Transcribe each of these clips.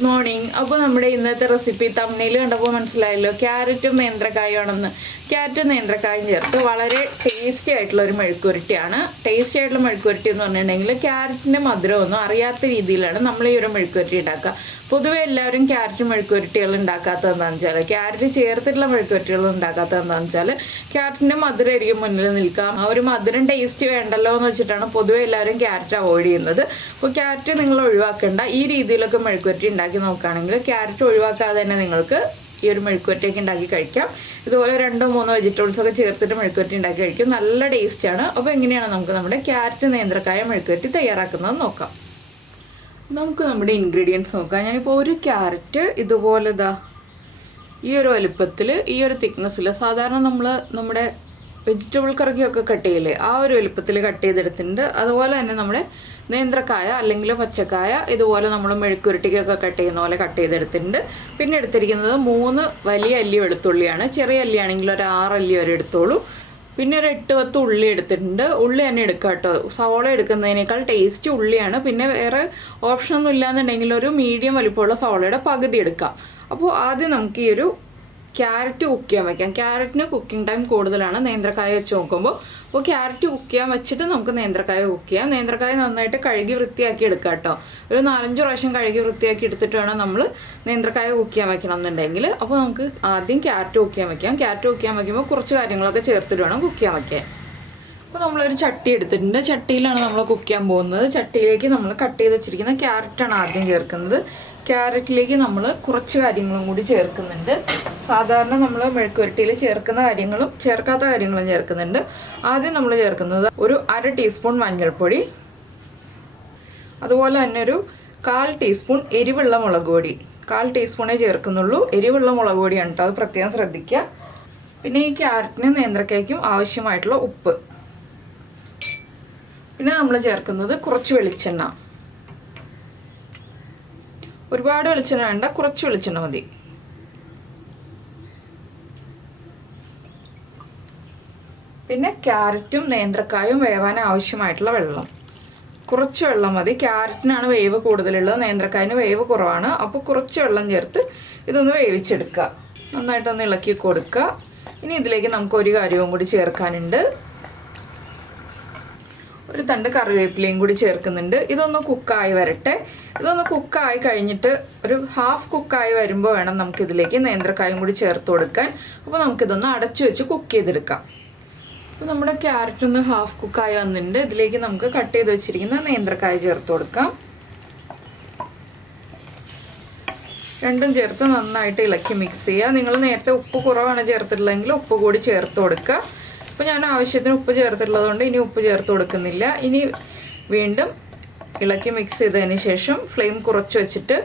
Good morning. അപ്പോൾ നമ്മുടെ ഇന്നത്തെ റെസിപ്പി തമ്മിൽ കണ്ടപ്പോൾ മനസ്സിലായല്ലോ, ക്യാരറ്റും നേന്ത്രക്കായുമാണെന്ന്. ക്യാരറ്റും നേന്ത്രക്കായും ചേർത്ത് വളരെ ടേസ്റ്റി ആയിട്ടുള്ള ഒരു മെഴുക്കുവരട്ടിയാണ്. ടേസ്റ്റി ആയിട്ടുള്ള മെഴുക്കുവരട്ടി എന്ന് പറഞ്ഞിട്ടുണ്ടെങ്കിൽ ക്യാരറ്റിൻ്റെ മധുരമൊന്നും അറിയാത്ത രീതിയിലാണ് നമ്മൾ ഈ ഒരു മെഴുക്കുവരട്ടി ഉണ്ടാക്കുക. പൊതുവെ എല്ലാവരും ക്യാരറ്റ് മെഴുക്കുവരട്ടികൾ ഉണ്ടാക്കാത്തത് എന്താണെന്ന് വെച്ചാൽ, ക്യാരറ്റ് ചേർത്തിട്ടുള്ള മെഴുക്കുവരട്ടികൾ ഉണ്ടാക്കാത്തത് എന്താണെന്ന് വെച്ചാൽ, ക്യാരറ്റിൻ്റെ മധുരം ആയിരിക്കും മുന്നിൽ നിൽക്കാം. ആ ഒരു മധുരം ടേസ്റ്റ് വേണ്ടല്ലോ എന്ന് വെച്ചിട്ടാണ് പൊതുവെ എല്ലാവരും ക്യാരറ്റ് അവോയ്ഡ് ചെയ്യുന്നത്. അപ്പോൾ ക്യാരറ്റ് നിങ്ങൾ ഒഴിവാക്കേണ്ട. ഈ രീതിയിലൊക്കെ മെഴുക്കുവരട്ടി ഉണ്ടാക്കി നോക്കുകയാണെങ്കിൽ ക്യാരറ്റ് ഒഴിവാക്കാതെ തന്നെ നിങ്ങൾക്ക് ഈ ഒരു മെഴുക്കുവരട്ടിയൊക്കെ ഉണ്ടാക്കി കഴിക്കാം. ഇതുപോലെ 2-3 വെജിറ്റബിൾസൊക്കെ ചേർത്തിട്ട് മെഴുക്കുവരട്ടി ഉണ്ടാക്കി കഴിക്കും. നല്ല ടേസ്റ്റാണ്. അപ്പോൾ എങ്ങനെയാണ് നമുക്ക് നമ്മുടെ ക്യാരറ്റ് നേന്ത്രക്കായ മെഴുക്കുവരട്ടി തയ്യാറാക്കുന്നത് നോക്കാം. നമുക്ക് നമ്മുടെ ഇൻഗ്രീഡിയൻസ് നോക്കാം. ഞാനിപ്പോൾ ഒരു ക്യാരറ്റ് ഇതുപോലെ ഈ ഒരു വലുപ്പത്തിൽ, ഈ ഒരു തിക്നെസ്സിൽ, സാധാരണ നമ്മൾ നമ്മുടെ വെജിറ്റബിൾ കറിക്കൊക്കെ കട്ട് ചെയ്യില്ലേ, ആ ഒരു വലുപ്പത്തിൽ കട്ട് ചെയ്തെടുത്തിട്ടുണ്ട്. അതുപോലെ തന്നെ നമ്മുടെ നേന്ത്രക്കായ അല്ലെങ്കിൽ പച്ചക്കായ ഇതുപോലെ നമ്മൾ മെഴുക്കുരുട്ടിക്കൊക്കെ കട്ട് ചെയ്യുന്ന പോലെ കട്ട് ചെയ്തെടുത്തിട്ടുണ്ട്. പിന്നെ എടുത്തിരിക്കുന്നത് 3 വലിയ അല്ലി വെളുത്തുള്ളിയാണ്. ചെറിയ അല്ലിയാണെങ്കിൽ ഒരു 6 അല്ലി വരെ എടുത്തോളൂ. പിന്നെ ഒരു 8-10 ഉള്ളി എടുത്തിട്ടുണ്ട്. ഉള്ളി തന്നെ എടുക്കുക കേട്ടോ. സവോള എടുക്കുന്നതിനേക്കാൾ ടേസ്റ്റ് ഉള്ളിയാണ്. പിന്നെ വേറെ ഓപ്ഷനൊന്നും ഇല്ലാന്നുണ്ടെങ്കിൽ ഒരു മീഡിയം വലിപ്പമുള്ള സവോളയുടെ പകുതി എടുക്കാം. അപ്പോൾ ആദ്യം നമുക്ക് ഈ ഒരു ക്യാരറ്റ് കുക്ക് ചെയ്യാൻ വയ്ക്കാം. ക്യാരറ്റിന് കുക്കിംഗ് ടൈം കൂടുതലാണ് നേന്ത്രക്കായ വെച്ച് നോക്കുമ്പോൾ. അപ്പോൾ ക്യാരറ്റ് കുക്ക് ചെയ്യാൻ വെച്ചിട്ട് നമുക്ക് നേന്ത്രക്കായ കുക്ക് ചെയ്യാം. നേന്ത്രക്കായ നന്നായിട്ട് കഴുകി വൃത്തിയാക്കി എടുക്കാം കേട്ടോ. ഒരു 4-5 പ്രാവശ്യം കഴുകി വൃത്തിയാക്കി എടുത്തിട്ട് വേണം നമ്മൾ നേന്ത്രക്കായ കുക്ക് ചെയ്യാൻ വയ്ക്കണം എന്നുണ്ടെങ്കിൽ. അപ്പോൾ നമുക്ക് ആദ്യം ക്യാരറ്റ് കുക്ക് ചെയ്യാൻ വയ്ക്കാം. ക്യാരറ്റ് കുക്ക് ചെയ്യാൻ വയ്ക്കുമ്പോൾ കുറച്ച് കാര്യങ്ങളൊക്കെ ചേർത്തിട്ട് വേണം കുക്ക് ചെയ്യാൻ വയ്ക്കാൻ. അപ്പോൾ നമ്മളൊരു ചട്ടി എടുത്തിട്ടുണ്ട്. ചട്ടിയിലാണ് നമ്മൾ കുക്ക് ചെയ്യാൻ പോകുന്നത്. ചട്ടിയിലേക്ക് നമ്മൾ കട്ട് ചെയ്ത് വെച്ചിരിക്കുന്ന ക്യാരറ്റാണ് ആദ്യം ചേർക്കുന്നത്. ക്യാരറ്റിലേക്ക് നമ്മൾ കുറച്ച് കാര്യങ്ങളും കൂടി ചേർക്കുന്നുണ്ട്. സാധാരണ നമ്മൾ മെഴുക്കുവരട്ടിയിൽ ചേർക്കുന്ന കാര്യങ്ങളും ചേർക്കാത്ത കാര്യങ്ങളും ചേർക്കുന്നുണ്ട്. ആദ്യം നമ്മൾ ചേർക്കുന്നത് ഒരു 1/2 ടീസ്പൂൺ മഞ്ഞൾപ്പൊടി, അതുപോലെ തന്നെ ഒരു 1/4 ടീസ്പൂൺ എരിവുള്ള മുളക് പൊടി. 1/4 ടീസ്പൂണേ ചേർക്കുന്നുള്ളൂ. എരിവുള്ള മുളക് പൊടിയാണ് കേട്ടോ, അത് പ്രത്യേകം ശ്രദ്ധിക്കുക. പിന്നെ ഈ ക്യാരറ്റിനും നേന്ത്രക്കായ്ക്കും ആവശ്യമായിട്ടുള്ള ഉപ്പ്. പിന്നെ നമ്മൾ ചേർക്കുന്നത് കുറച്ച് വെളിച്ചെണ്ണ. ഒരുപാട് വെളിച്ചെണ്ണ വേണ്ട, കുറച്ച് വെളിച്ചെണ്ണ മതി. പിന്നെ ക്യാരറ്റും നേന്ത്രക്കായും വേവാൻ ആവശ്യമായിട്ടുള്ള വെള്ളം, കുറച്ച് വെള്ളം മതി. ക്യാരറ്റിനാണ് വേവ് കൂടുതലുള്ളത്, നേന്ത്രക്കായന് വേവ് കുറവാണ്. അപ്പോൾ കുറച്ച് വെള്ളം ചേർത്ത് ഇതൊന്ന് വേവിച്ചെടുക്കുക. നന്നായിട്ടൊന്ന് ഇളക്കി കൊടുക്കുക. ഇനി ഇതിലേക്ക് നമുക്ക് ഒരു കാര്യവും കൂടി ചേർക്കാനുണ്ട്. ഒരു തണ്ട് കറിവേപ്പിലയും കൂടി ചേർക്കുന്നുണ്ട്. ഇതൊന്ന് കുക്കായി വരട്ടെ. ഇതൊന്ന് കുക്കായി കഴിഞ്ഞിട്ട് ഒരു ഹാഫ് കുക്കായി വരുമ്പോൾ വേണം നമുക്കിതിലേക്ക് നേന്ത്രക്കായും കൂടി ചേർത്ത് കൊടുക്കാൻ. അപ്പോൾ നമുക്കിതൊന്ന് അടച്ചു വെച്ച് കുക്ക് ചെയ്തെടുക്കാം. അപ്പോൾ നമ്മുടെ ക്യാരറ്റ് ഒന്ന് ഹാഫ് കുക്കായി വന്നിട്ടുണ്ട്. ഇതിലേക്ക് നമുക്ക് കട്ട് ചെയ്ത് വെച്ചിരിക്കുന്ന നേന്ത്രക്കായ ചേർത്ത് കൊടുക്കാം. രണ്ടും ചേർത്ത് നന്നായിട്ട് ഇളക്കി മിക്സ് ചെയ്യുക. നിങ്ങൾ നേരത്തെ ഉപ്പ് കുറവാണ് ചേർത്തിട്ടുള്ളതെങ്കിൽ ഉപ്പ് കൂടി ചേർത്ത് കൊടുക്കുക. അപ്പോൾ ഞാൻ ആവശ്യത്തിന് ഉപ്പ് ചേർത്തിട്ടുള്ളത് കൊണ്ട് ഇനി ഉപ്പ് ചേർത്ത് കൊടുക്കുന്നില്ല. ഇനി വീണ്ടും ഇളക്കി മിക്സ് ചെയ്തതിന് ശേഷം ഫ്ലെയിം കുറച്ച് വെച്ചിട്ട്,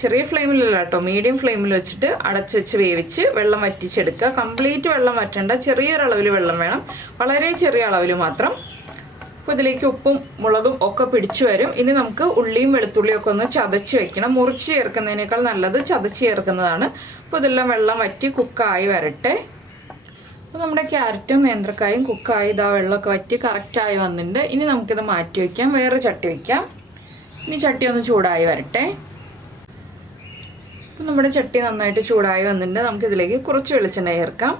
ചെറിയ ഫ്ലെയിമിലല്ല കേട്ടോ, മീഡിയം ഫ്ലെയിമിൽ വെച്ചിട്ട് അടച്ചു വെച്ച് വേവിച്ച് വെള്ളം വറ്റിച്ചെടുക്കുക. കംപ്ലീറ്റ് വെള്ളം വറ്റണ്ട, ചെറിയൊരളവിൽ വെള്ളം വേണം, വളരെ ചെറിയ അളവിൽ മാത്രം. അപ്പോൾ ഇതിലേക്ക് ഉപ്പും മുളകും ഒക്കെ പിടിച്ചു വരും. ഇനി നമുക്ക് ഉള്ളിയും വെളുത്തുള്ളിയും ഒക്കെ ഒന്ന് ചതച്ച് വെക്കണം. മുറിച്ച് ചേർക്കുന്നതിനേക്കാൾ നല്ലത് ചതച്ച് ചേർക്കുന്നതാണ്. അപ്പോൾ ഇതെല്ലാം വെള്ളം വറ്റി കുക്കായി വരട്ടെ. അപ്പോൾ നമ്മുടെ ക്യാരറ്റും നേന്ത്രക്കായും കുക്കായി വെള്ളമൊക്കെ വറ്റി കറക്റ്റായി വന്നിട്ടുണ്ട്. ഇനി നമുക്കിത് മാറ്റി വയ്ക്കാം, വേറെ ചട്ടി വയ്ക്കാം. ഇനി ചട്ടി ഒന്ന് ചൂടായി വരട്ടെ. അപ്പോൾ നമ്മുടെ ചട്ടി നന്നായിട്ട് ചൂടായി വന്നിട്ടുണ്ട്. നമുക്കിതിലേക്ക് കുറച്ച് വെളിച്ചെണ്ണ ചേർക്കാം.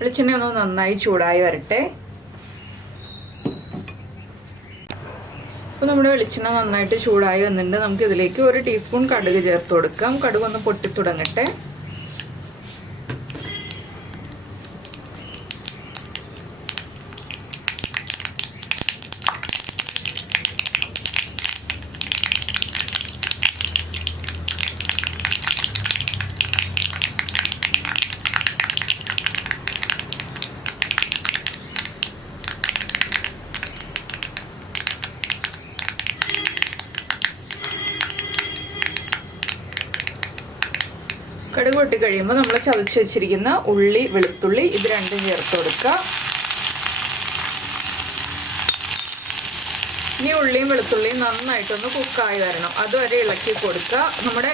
വെളിച്ചെണ്ണ ഒന്ന് നന്നായി ചൂടായി വരട്ടെ. അപ്പോൾ നമ്മുടെ വെളിച്ചെണ്ണ നന്നായിട്ട് ചൂടായി വന്നിട്ടുണ്ട്. നമുക്കിതിലേക്ക് 1 ടീസ്പൂൺ കടുക് ചേർത്ത് കൊടുക്കാം. കടുക് ഒന്ന് പൊട്ടി തുടങ്ങട്ടെ. കടുക് പൊട്ടി കഴിയുമ്പോൾ നമ്മൾ ചതച്ച് വെച്ചിരിക്കുന്ന ഉള്ളി വെളുത്തുള്ളി ഇത് രണ്ടും ചേർത്ത് കൊടുക്കുക. ഇനി ഉള്ളിയും വെളുത്തുള്ളിയും നന്നായിട്ടൊന്ന് കുക്കായി വരണം, അതുവരെ ഇളക്കി കൊടുക്കുക. നമ്മുടെ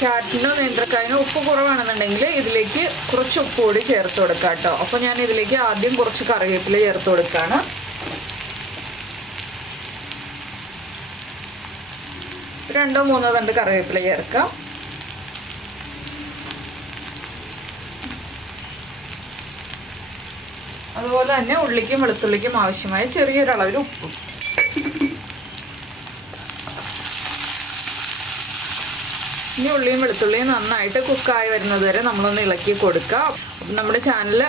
ക്യാരറ്റിനോ നേന്ത്രക്കായനോ ഉപ്പ് കുറവാണെന്നുണ്ടെങ്കിൽ ഇതിലേക്ക് കുറച്ച് ഉപ്പ് കൂടി ചേർത്ത് കൊടുക്കാം കേട്ടോ. അപ്പോൾ ഞാൻ ഇതിലേക്ക് ആദ്യം കുറച്ച് കറിവേപ്പില ചേർത്ത് കൊടുക്കുകയാണ്. 2 3 തണ്ട് കറിവേപ്പില ചേർക്കാം. അതുപോലെ തന്നെ ഉള്ളിക്കും വെളുത്തുള്ളിക്കും ആവശ്യമായ ചെറിയൊരളവിൽ ഉപ്പും. ഇനി ഉള്ളിയും വെളുത്തുള്ളിയും നന്നായിട്ട് കുക്കായി വരുന്നത് വരെ നമ്മളൊന്ന് ഇളക്കി കൊടുക്കുക. നമ്മുടെ ചാനൽ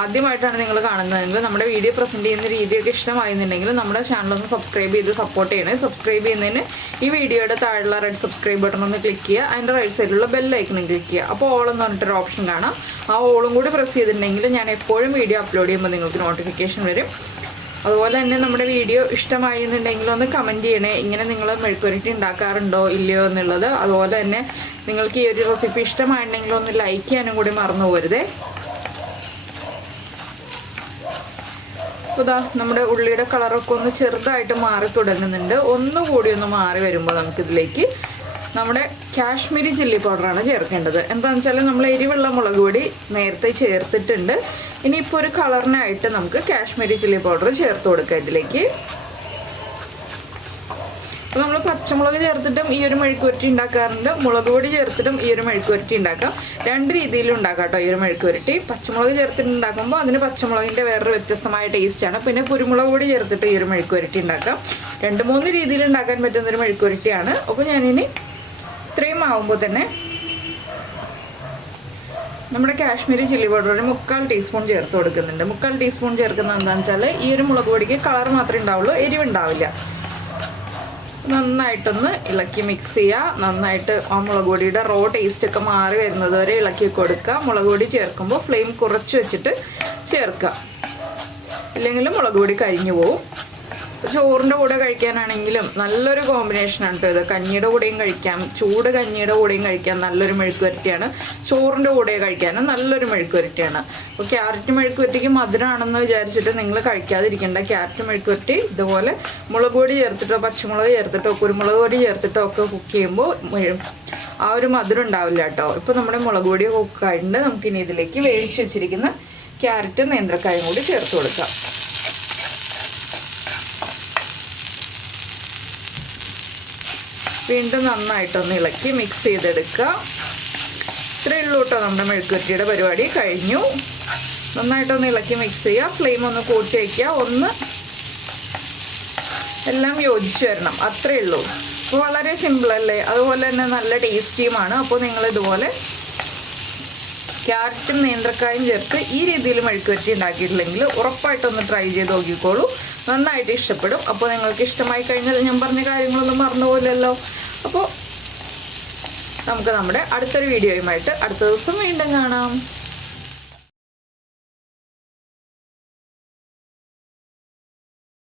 ആദ്യമായിട്ടാണ് നിങ്ങൾ കാണുന്നതെങ്കിൽ നമ്മുടെ വീഡിയോ പ്രസൻറ്റ് ചെയ്യുന്ന രീതിയൊക്കെ ഇഷ്ടമായിരുന്നുണ്ടെങ്കിൽ നമ്മുടെ ചാനലൊന്ന് സബ്സ്ക്രൈബ് ചെയ്ത് സപ്പോർട്ട് ചെയ്യണേ. സബ്സ്ക്രൈബ് ചെയ്യുന്നതിന് ഈ വീഡിയോയുടെ താഴെയുള്ള റെഡ് സബ്സ്ക്രൈബ് ബട്ടൺ ഒന്ന് ക്ലിക്ക് ചെയ്യുക. അതിൻ്റെ റൈറ്റ് സൈഡിലുള്ള ബെല്ലൈക്കണും ക്ലിക്ക് ചെയ്യുക. അപ്പോൾ ഓൾ എന്ന് പറഞ്ഞിട്ടൊരു ഓപ്ഷൻ കാണാം. ആ ഓളും കൂടി പ്രസ് ചെയ്തിട്ടുണ്ടെങ്കിൽ ഞാൻ എപ്പോഴും വീഡിയോ അപ്ലോഡ് ചെയ്യുമ്പോൾ നിങ്ങൾക്ക് നോട്ടിഫിക്കേഷൻ വരും. അതുപോലെ തന്നെ നമ്മുടെ വീഡിയോ ഇഷ്ടമായി എന്നുണ്ടെങ്കിൽ ഒന്ന് കമൻറ്റ് ചെയ്യണേ. ഇങ്ങനെ നിങ്ങൾ മെഴുക്കുവരട്ടി ഉണ്ടാക്കാറുണ്ടോ ഇല്ലയോ എന്നുള്ളത്. അതുപോലെ തന്നെ നിങ്ങൾക്ക് ഈ ഒരു റെസിപ്പി ഇഷ്ടമായിട്ടുണ്ടെങ്കിൽ ഒന്ന് ലൈക്ക് ചെയ്യാനും കൂടി മറന്നു പോരുതേ. അപ്പോൾ ഇതാ നമ്മുടെ ഉള്ളിയുടെ കളറൊക്കെ ഒന്ന് ചെറുതായിട്ട് മാറി തുടങ്ങുന്നുണ്ട്. ഒന്നുകൂടി ഒന്ന് മാറി വരുമ്പോൾ നമുക്കിതിലേക്ക് നമ്മുടെ കാശ്മീരി ചില്ലി പൗഡറാണ് ചേർക്കേണ്ടത്. എന്താണെന്ന് വെച്ചാൽ നമ്മൾ എരിവുള്ള മുളക് പൊടി നേരത്തെ ചേർത്തിട്ടുണ്ട്. ഇനിയിപ്പോൾ ഒരു കളറിനായിട്ട് നമുക്ക് കാശ്മീരി ചില്ലി പൗഡർ ചേർത്ത് കൊടുക്കാം ഇതിലേക്ക്. അപ്പോൾ നമ്മൾ പച്ചമുളക് ചേർത്തിട്ടും ഈ ഒരു മെഴുക്കുവരട്ടി ഉണ്ടാക്കാറുണ്ട്, മുളക് പൊടി ചേർത്തിട്ടും ഈ ഒരു മെഴുക്കുവരട്ടി ഉണ്ടാക്കാം. 2 രീതിയിലും ഉണ്ടാക്കാം കേട്ടോ ഈ ഒരു മെഴുക്കുവരട്ടി. പച്ചമുളക് ചേർത്തിട്ട് ഉണ്ടാക്കുമ്പോൾ അതിന് പച്ചമുളകിൻ്റെ വേറൊരു വ്യത്യസ്തമായ ടേസ്റ്റാണ്. പിന്നെ കുരുമുളക് പൊടി ചേർത്തിട്ട് ഈ ഒരു മെഴുക്കുവരട്ടി ഉണ്ടാക്കാം. 2 3 രീതിയിൽ ഉണ്ടാക്കാൻ പറ്റുന്നൊരു മെഴുക്കുവരട്ടിയാണ്. അപ്പോൾ ഞാനിനി ഇത്രയും ആവുമ്പോൾ തന്നെ നമ്മുടെ കാശ്മീരി ചില്ലി പൗഡർ ഒരു 3/4 ടീസ്പൂൺ ചേർത്ത് കൊടുക്കുന്നുണ്ട്. 3/4 ടീസ്പൂൺ ചേർക്കുന്നത് എന്താണെന്ന് വെച്ചാൽ ഈ ഒരു മുളക് പൊടിക്ക് കളർ മാത്രമേ ഉണ്ടാവുള്ളൂ, എരിവുണ്ടാവില്ല. നന്നായിട്ടൊന്ന് ഇളക്കി മിക്സ് ചെയ്യുക. നന്നായിട്ട് ആ മുളക് പൊടിയുടെ റോ ടേസ്റ്റൊക്കെ മാറി വരുന്നത് വരെ ഇളക്കി കൊടുക്കുക. മുളക് പൊടി ചേർക്കുമ്പോൾ ഫ്ലെയിം കുറച്ച് വെച്ചിട്ട് ചേർക്കുക, ഇല്ലെങ്കിൽ മുളക് പൊടി കരിഞ്ഞു പോവും. ചോറിൻ്റെ കൂടെ കഴിക്കാനാണെങ്കിലും നല്ലൊരു കോമ്പിനേഷനാണ് കേട്ടോ ഇത്. കഞ്ഞിയുടെ കൂടെയും കഴിക്കാം, ചൂട് കഞ്ഞിയുടെ കൂടെയും കഴിക്കാം. നല്ലൊരു മെഴുക്കുവരട്ടിയാണ്. ചോറിൻ്റെ കൂടെ കഴിക്കാനും നല്ലൊരു മെഴുക്കുവരട്ടിയാണ്. അപ്പോൾ ക്യാരറ്റ് മെഴുക്കുവരട്ടിക്ക് മധുരമാണെന്ന് വിചാരിച്ചിട്ട് നിങ്ങൾ കഴിക്കാതിരിക്കേണ്ട. ക്യാരറ്റ് മെഴുക്കുവരട്ടി ഇതുപോലെ മുളക് പൊടി ചേർത്തിട്ടോ പച്ചമുളക് ചേർത്തിട്ടോ കുരുമുളക് പൊടി ചേർത്തിട്ടോ ഒക്കെ കുക്ക് ചെയ്യുമ്പോൾ ആ ഒരു മധുരം ഉണ്ടാവില്ല കേട്ടോ. ഇപ്പോൾ നമ്മുടെ മുളക് പൊടി കുക്കായിട്ടുണ്ട്. നമുക്കിനി ഇതിലേക്ക് വേവിച്ച് വെച്ചിരിക്കുന്ന ക്യാരറ്റ് നേന്ത്രക്കായും കൂടി ചേർത്ത് കൊടുക്കാം. വീണ്ടും നന്നായിട്ടൊന്ന് ഇളക്കി മിക്സ് ചെയ്തെടുക്കുക. ഇത്രയേ ഉള്ളൂ കേട്ടോ നമ്മുടെ മെഴുക്കുവരട്ടിയുടെ പരിപാടി കഴിഞ്ഞു. നന്നായിട്ടൊന്ന് ഇളക്കി മിക്സ് ചെയ്യുക. ഫ്ലെയിം ഒന്ന് കൂട്ടി വയ്ക്കുക. ഒന്ന് എല്ലാം യോജിച്ച് വരണം, അത്രയേ ഉള്ളൂ. അപ്പോൾ വളരെ സിമ്പിളല്ലേ, അതുപോലെ തന്നെ നല്ല ടേസ്റ്റിയുമാണ്. അപ്പോൾ നിങ്ങളിതുപോലെ ക്യാരറ്റും നേന്ത്രക്കായും ചേർത്ത് ഈ രീതിയിൽ മെഴുക്കുവരട്ടി ഉണ്ടാക്കിയിട്ടില്ലെങ്കിൽ ഉറപ്പായിട്ടൊന്ന് ട്രൈ ചെയ്ത് നോക്കിക്കോളൂ. നന്നായിട്ട് ഇഷ്ടപ്പെടും. അപ്പോൾ നിങ്ങൾക്ക് ഇഷ്ടമായി കഴിഞ്ഞാൽ ഞാൻ പറഞ്ഞ കാര്യങ്ങളൊന്നും മറന്നുപോലല്ലോ. അപ്പോൾ നമുക്ക് നമ്മുടെ അടുത്തൊരു വീഡിയോയുമായിട്ട് അടുത്ത ദിവസം വീണ്ടും കാണാം.